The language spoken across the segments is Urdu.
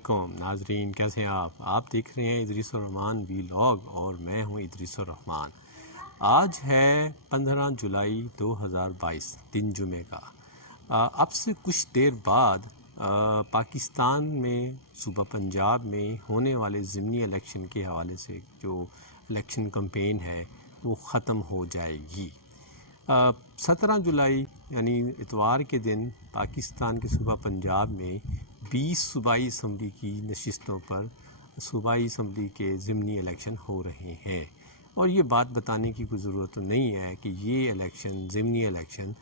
علیکم ناظرین، کیسے ہیں آپ دیکھ رہے ہیں ادریس الرحمان ویلاگ اور میں ہوں ادریس الرحمان۔ آج ہے 15 جولائی 2022 دن جمعہ کا۔ اب سے کچھ دیر بعد پاکستان میں صوبہ پنجاب میں ہونے والے ضمنی الیکشن کے حوالے سے جو الیکشن کمپین ہے وہ ختم ہو جائے گی۔ 17 جولائی یعنی اتوار کے دن پاکستان کے صوبہ پنجاب میں 20 صوبائی اسمبلی کی نشستوں پر صوبائی اسمبلی کے ضمنی الیکشن ہو رہے ہیں، اور یہ بات بتانے کی کوئی ضرورت تو نہیں ہے کہ یہ الیکشن ضمنی الیکشن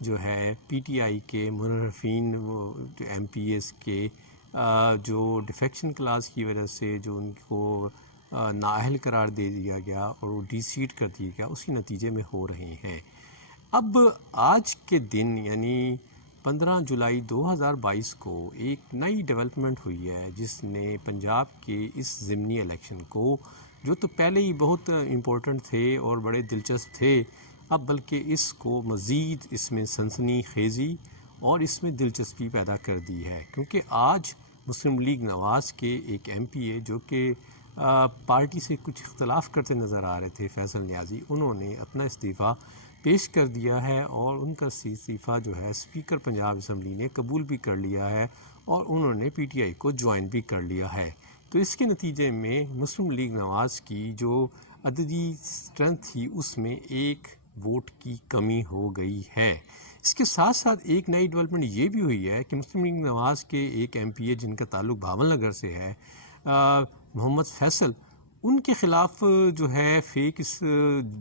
جو ہے پی ٹی آئی کے منحرفین جو ایم پی ایس کے جو ڈیفیکشن کلاس کی وجہ سے جو ان کو نااہل قرار دے دیا گیا اور وہ ڈی سیٹ کر دیا گیا، اسی نتیجے میں ہو رہے ہیں۔ اب آج کے دن یعنی 15 جولائی 2022 کو ایک نئی ڈیولپمنٹ ہوئی ہے جس نے پنجاب کے اس ضمنی الیکشن کو، جو تو پہلے ہی بہت امپورٹنٹ تھے اور بڑے دلچسپ تھے، اب بلکہ اس کو مزید اس میں سنسنی خیزی اور اس میں دلچسپی پیدا کر دی ہے، کیونکہ آج مسلم لیگ نواز کے ایک ایم پی اے جو کہ پارٹی سے کچھ اختلاف کرتے نظر آ رہے تھے، فیصل نیازی، انہوں نے اپنا استعفیٰ پیش کر دیا ہے اور ان کا استعفیٰ جو ہے اسپیکر پنجاب اسمبلی نے قبول بھی کر لیا ہے اور انہوں نے پی ٹی آئی کو جوائن بھی کر لیا ہے۔ تو اس کے نتیجے میں مسلم لیگ نواز کی جو عددی اسٹرینتھ تھی اس میں ایک ووٹ کی کمی ہو گئی ہے۔ اس کے ساتھ ساتھ ایک نئی ڈیولپمنٹ یہ بھی ہوئی ہے کہ مسلم لیگ نواز کے ایک ایم پی اے جن کا تعلق بھاول نگر سے ہے، محمد فیصل، ان کے خلاف جو ہے فیک اس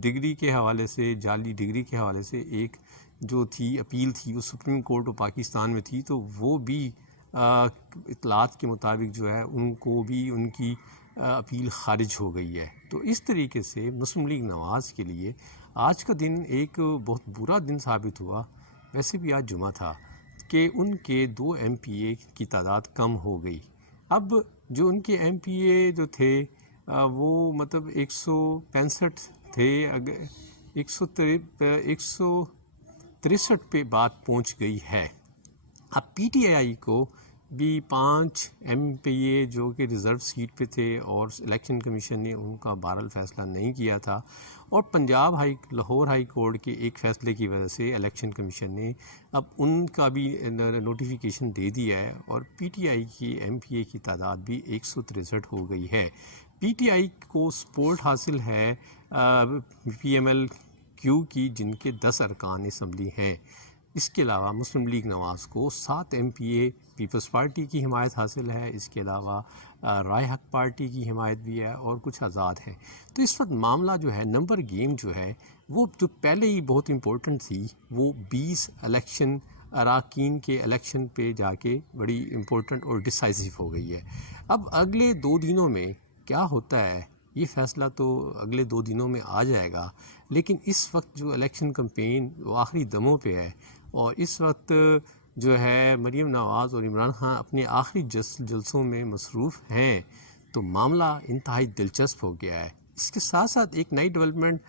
ڈگری کے حوالے سے، جعلی ڈگری کے حوالے سے ایک جو تھی اپیل تھی وہ سپریم کورٹ آف پاکستان میں تھی، تو وہ بھی اطلاعات کے مطابق جو ہے ان کو بھی ان کی اپیل خارج ہو گئی ہے۔ تو اس طریقے سے مسلم لیگ نواز کے لیے آج کا دن ایک بہت برا دن ثابت ہوا، ویسے بھی آج جمعہ تھا، کہ ان کے 2 ایم پی اے کی تعداد کم ہو گئی۔ اب جو ان کے ایم پی اے جو تھے وہ مطلب 165 تھے، اگر 163 پہ بات پہنچ گئی ہے۔ اب پی ٹی آئی کو بھی 5 ایم پی اے جو کہ ریزرو سیٹ پہ تھے اور الیکشن کمیشن نے ان کا بہرحال فیصلہ نہیں کیا تھا، اور لاہور ہائی کورٹ کے ایک فیصلے کی وجہ سے الیکشن کمیشن نے اب ان کا بھی نوٹیفیکیشن دے دیا ہے، اور پی ٹی آئی کی ایم پی اے کی تعداد بھی 163 ہو گئی ہے۔ پی ٹی آئی کو سپورٹ حاصل ہے پی ایم ایل کیو کی، جن کے 10 ارکان اسمبلی ہیں۔ اس کے علاوہ مسلم لیگ نواز کو 7 ایم پی اے پیپلز پارٹی کی حمایت حاصل ہے، اس کے علاوہ رائے حق پارٹی کی حمایت بھی ہے اور کچھ آزاد ہیں۔ تو اس وقت معاملہ جو ہے نمبر گیم جو ہے وہ جو پہلے ہی بہت امپورٹنٹ تھی، وہ 20 الیکشن اراکین کے الیکشن پہ جا کے بڑی امپورٹنٹ اور ڈیسائسو ہو گئی ہے۔ اب اگلے 2 دنوں میں کیا ہوتا ہے یہ فیصلہ تو اگلے 2 دنوں میں آ جائے گا، لیکن اس وقت جو الیکشن کمپین وہ آخری دموں پہ ہے، اور اس وقت جو ہے مریم نواز اور عمران خان اپنے آخری جلسوں میں مصروف ہیں، تو معاملہ انتہائی دلچسپ ہو گیا ہے۔ اس کے ساتھ ساتھ ایک نئی ڈیولپمنٹ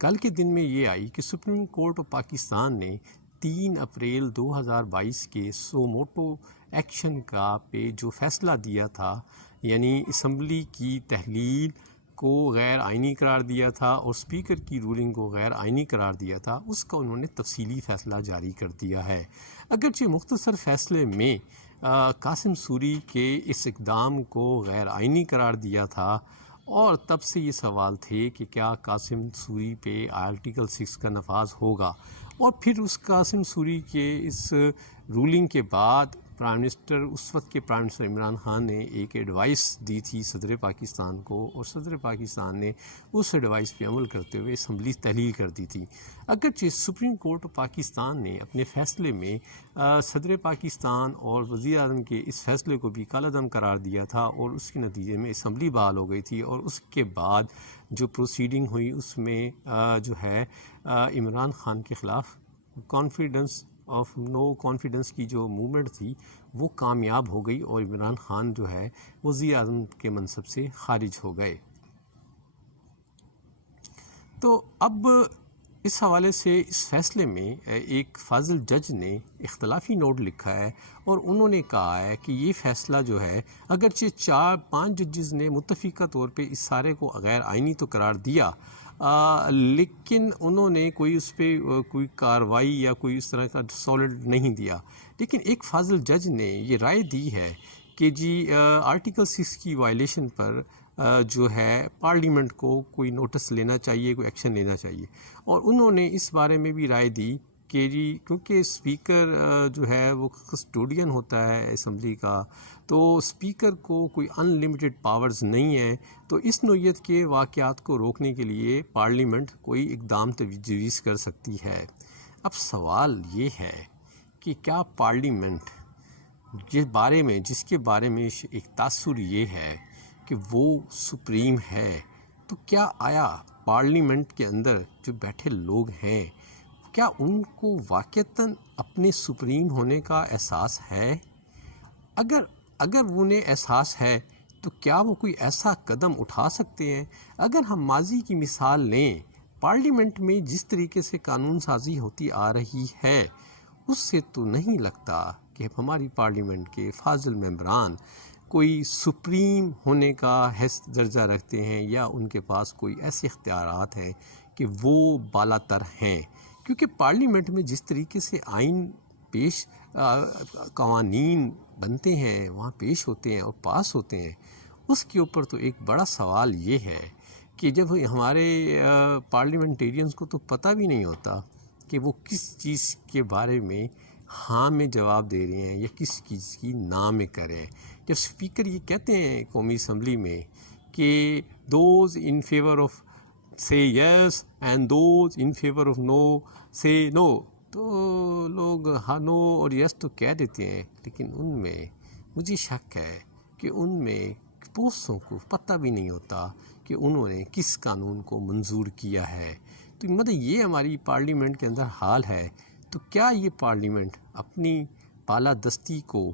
کل کے دن میں یہ آئی کہ سپریم کورٹ آف پاکستان نے 3 اپریل 2022 کے سو موٹو ایکشن کا پہ جو فیصلہ دیا تھا، یعنی اسمبلی کی تحلیل کو غیر آئینی قرار دیا تھا اور اسپیکر کی رولنگ کو غیر آئینی قرار دیا تھا، اس کا انہوں نے تفصیلی فیصلہ جاری کر دیا ہے۔ اگرچہ مختصر فیصلے میں قاسم سوری کے اس اقدام کو غیر آئینی قرار دیا تھا، اور تب سے یہ سوال تھے کہ کیا قاسم سوری پہ آرٹیکل 6 کا نفاذ ہوگا، اور پھر اس قاسم سوری کے اس رولنگ کے بعد اس وقت کے پرائم منسٹر عمران خان نے ایک ایڈوائس دی تھی صدر پاکستان کو، اور صدر پاکستان نے اس ایڈوائس پہ عمل کرتے ہوئے اسمبلی تحلیل کر دی تھی۔ اگرچہ سپریم کورٹ آف پاکستان نے اپنے فیصلے میں صدر پاکستان اور وزیر اعظم کے اس فیصلے کو بھی کالعدم قرار دیا تھا، اور اس کے نتیجے میں اسمبلی بحال ہو گئی تھی، اور اس کے بعد جو پروسیڈنگ ہوئی اس میں جو ہے عمران خان کے خلاف نو کانفیڈنس کی جو موومنٹ تھی وہ کامیاب ہو گئی، اور عمران خان جو ہے وزیر اعظم کے منصب سے خارج ہو گئے۔ تو اب اس حوالے سے اس فیصلے میں ایک فاضل جج نے اختلافی نوٹ لکھا ہے اور انہوں نے کہا ہے کہ یہ فیصلہ جو ہے اگرچہ 4-5 ججز نے متفقہ طور پہ اس سارے کو غیر آئینی تو قرار دیا، لیکن انہوں نے کوئی اس پہ کوئی کارروائی یا کوئی اس طرح کا سالڈ نہیں دیا۔ لیکن ایک فاضل جج نے یہ رائے دی ہے کہ جی آرٹیکل 6 کی وائلیشن پر جو ہے پارلیمنٹ کو کوئی نوٹس لینا چاہیے، کوئی ایکشن لینا چاہیے، اور انہوں نے اس بارے میں بھی رائے دی کہ جی کیونکہ اسپیکر جو ہے وہ کسٹوڈین ہوتا ہے اسمبلی کا، تو اسپیکر کو کوئی ان لمیٹڈ پاورز نہیں ہے، تو اس نوعیت کے واقعات کو روکنے کے لیے پارلیمنٹ کوئی اقدام تجویز کر سکتی ہے۔ اب سوال یہ ہے کہ کیا پارلیمنٹ جس کے بارے میں ایک تاثر یہ ہے کہ وہ سپریم ہے، تو کیا آیا پارلیمنٹ کے اندر جو بیٹھے لوگ ہیں کیا ان کو واقعتاً اپنے سپریم ہونے کا احساس ہے؟ اگر انہیں احساس ہے تو کیا وہ کوئی ایسا قدم اٹھا سکتے ہیں؟ اگر ہم ماضی کی مثال لیں، پارلیمنٹ میں جس طریقے سے قانون سازی ہوتی آ رہی ہے اس سے تو نہیں لگتا کہ ہماری پارلیمنٹ کے فاضل ممبران کوئی سپریم ہونے کا درجہ رکھتے ہیں یا ان کے پاس کوئی ایسے اختیارات ہیں کہ وہ بالا تر ہیں، کیونکہ پارلیمنٹ میں جس طریقے سے آئین قوانین بنتے ہیں، وہاں پیش ہوتے ہیں اور پاس ہوتے ہیں، اس کے اوپر تو ایک بڑا سوال یہ ہے کہ جب ہمارے پارلیمنٹیرینز کو تو پتہ بھی نہیں ہوتا کہ وہ کس چیز کے بارے میں ہاں میں جواب دے رہے ہیں یا کس چیز کی نا میں کریں۔ جب اسپیکر یہ کہتے ہیں قومی اسمبلی میں کہ دوز ان فیور آف سے yes and those in favour of no سے نو، تو لوگ ہاں نو اور یس تو کہہ دیتے ہیں، لیکن ان میں مجھے شک ہے کہ ان میں بہت کو پتہ بھی نہیں ہوتا کہ انہوں نے کس قانون کو منظور کیا ہے۔ تو مطلب یہ ہماری پارلیمنٹ کے اندر حال ہے، تو کیا یہ پارلیمنٹ اپنی بالادستی کو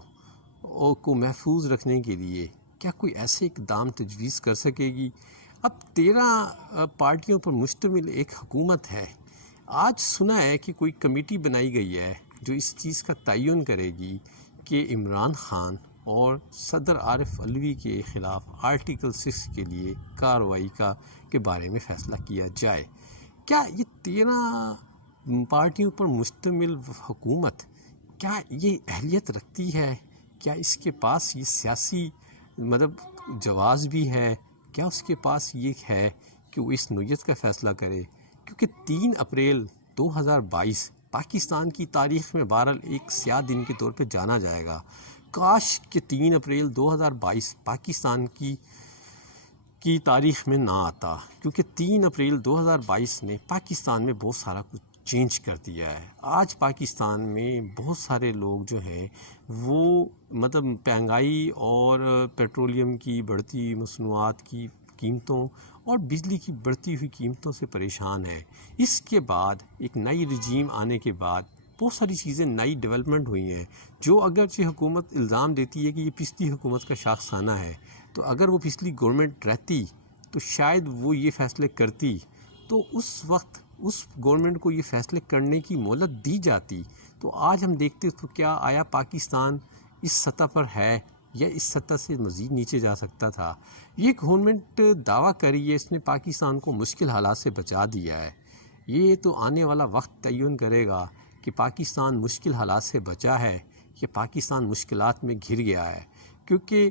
محفوظ رکھنے کے لیے کیا کوئی ایسے اقدام تجویز کر سکے گی؟ اب 13 پارٹیوں پر مشتمل ایک حکومت ہے، آج سنا ہے کہ کوئی کمیٹی بنائی گئی ہے جو اس چیز کا تعین کرے گی کہ عمران خان اور صدر عارف علوی کے خلاف آرٹیکل 6 کے لیے کارروائی کے بارے میں فیصلہ کیا جائے۔ کیا یہ 13 پارٹیوں پر مشتمل حکومت کیا یہ اہلیت رکھتی ہے؟ کیا اس کے پاس یہ سیاسی جواز بھی ہے؟ کیا اس کے پاس یہ ہے کہ وہ اس نوعیت کا فیصلہ کرے؟ کیونکہ 3 اپریل 2022 پاکستان کی تاریخ میں بہرحال ایک سیاہ دن کے طور پہ جانا جائے گا۔ کاش کہ 3 اپریل 2022 پاکستان کی تاریخ میں نہ آتا، کیونکہ 3 اپریل 2022 نے پاکستان میں بہت سارا کچھ چینج کر دیا ہے۔ آج پاکستان میں بہت سارے لوگ جو ہیں وہ مہنگائی اور پیٹرولیم کی بڑھتی مصنوعات کی قیمتوں اور بجلی کی بڑھتی ہوئی قیمتوں سے پریشان ہیں۔ اس کے بعد ایک نئی رجیم آنے کے بعد بہت ساری چیزیں نئی ڈیولپمنٹ ہوئی ہیں، جو اگرچہ حکومت الزام دیتی ہے کہ یہ پچھلی حکومت کا شاخسانہ ہے، تو اگر وہ پچھلی گورنمنٹ رہتی تو شاید وہ یہ فیصلے کرتی، تو اس وقت اس گورنمنٹ کو یہ فیصلے کرنے کی مہلت دی جاتی، تو آج ہم دیکھتے تو کیا آیا پاکستان اس سطح پر ہے یا اس سطح سے مزید نیچے جا سکتا تھا؟ یہ گورنمنٹ دعویٰ کری ہے اس نے پاکستان کو مشکل حالات سے بچا دیا ہے، یہ تو آنے والا وقت تعین کرے گا کہ پاکستان مشکل حالات سے بچا ہے یا پاکستان مشکلات میں گھر گیا ہے، کیونکہ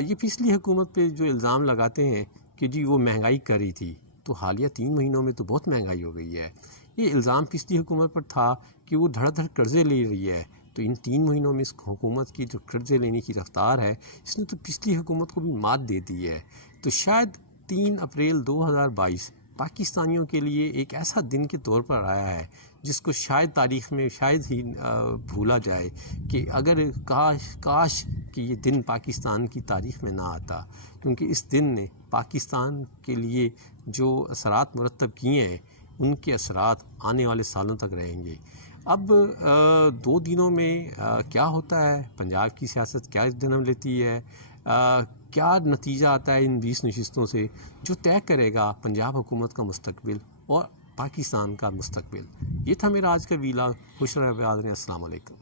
یہ پچھلی حکومت پہ جو الزام لگاتے ہیں کہ جی وہ مہنگائی کر رہی تھی، تو حالیہ 3 مہینوں میں تو بہت مہنگائی ہو گئی ہے۔ یہ الزام پچھلی حکومت پر تھا کہ وہ دھڑ دھڑ قرضے لے رہی ہے، تو ان 3 مہینوں میں اس حکومت کی جو قرضے لینے کی رفتار ہے اس نے تو پچھلی حکومت کو بھی مات دے دی ہے۔ تو شاید 3 اپریل 2022 پاکستانیوں کے لیے ایک ایسا دن کے طور پر آیا ہے جس کو شاید تاریخ میں شاید ہی بھولا جائے، کہ اگر کاش کہ یہ دن پاکستان کی تاریخ میں نہ آتا، کیونکہ اس دن نے پاکستان کے لیے جو اثرات مرتب کیے ہیں ان کے اثرات آنے والے سالوں تک رہیں گے۔ اب 2 دنوں میں کیا ہوتا ہے، پنجاب کی سیاست کیا جنم لیتی ہے، کیا نتیجہ آتا ہے ان 20 نشستوں سے، جو طے کرے گا پنجاب حکومت کا مستقبل اور پاکستان کا مستقبل۔ یہ تھا میرا آج کا ویلاگ۔ خوش رہے برادریں، السلام علیکم۔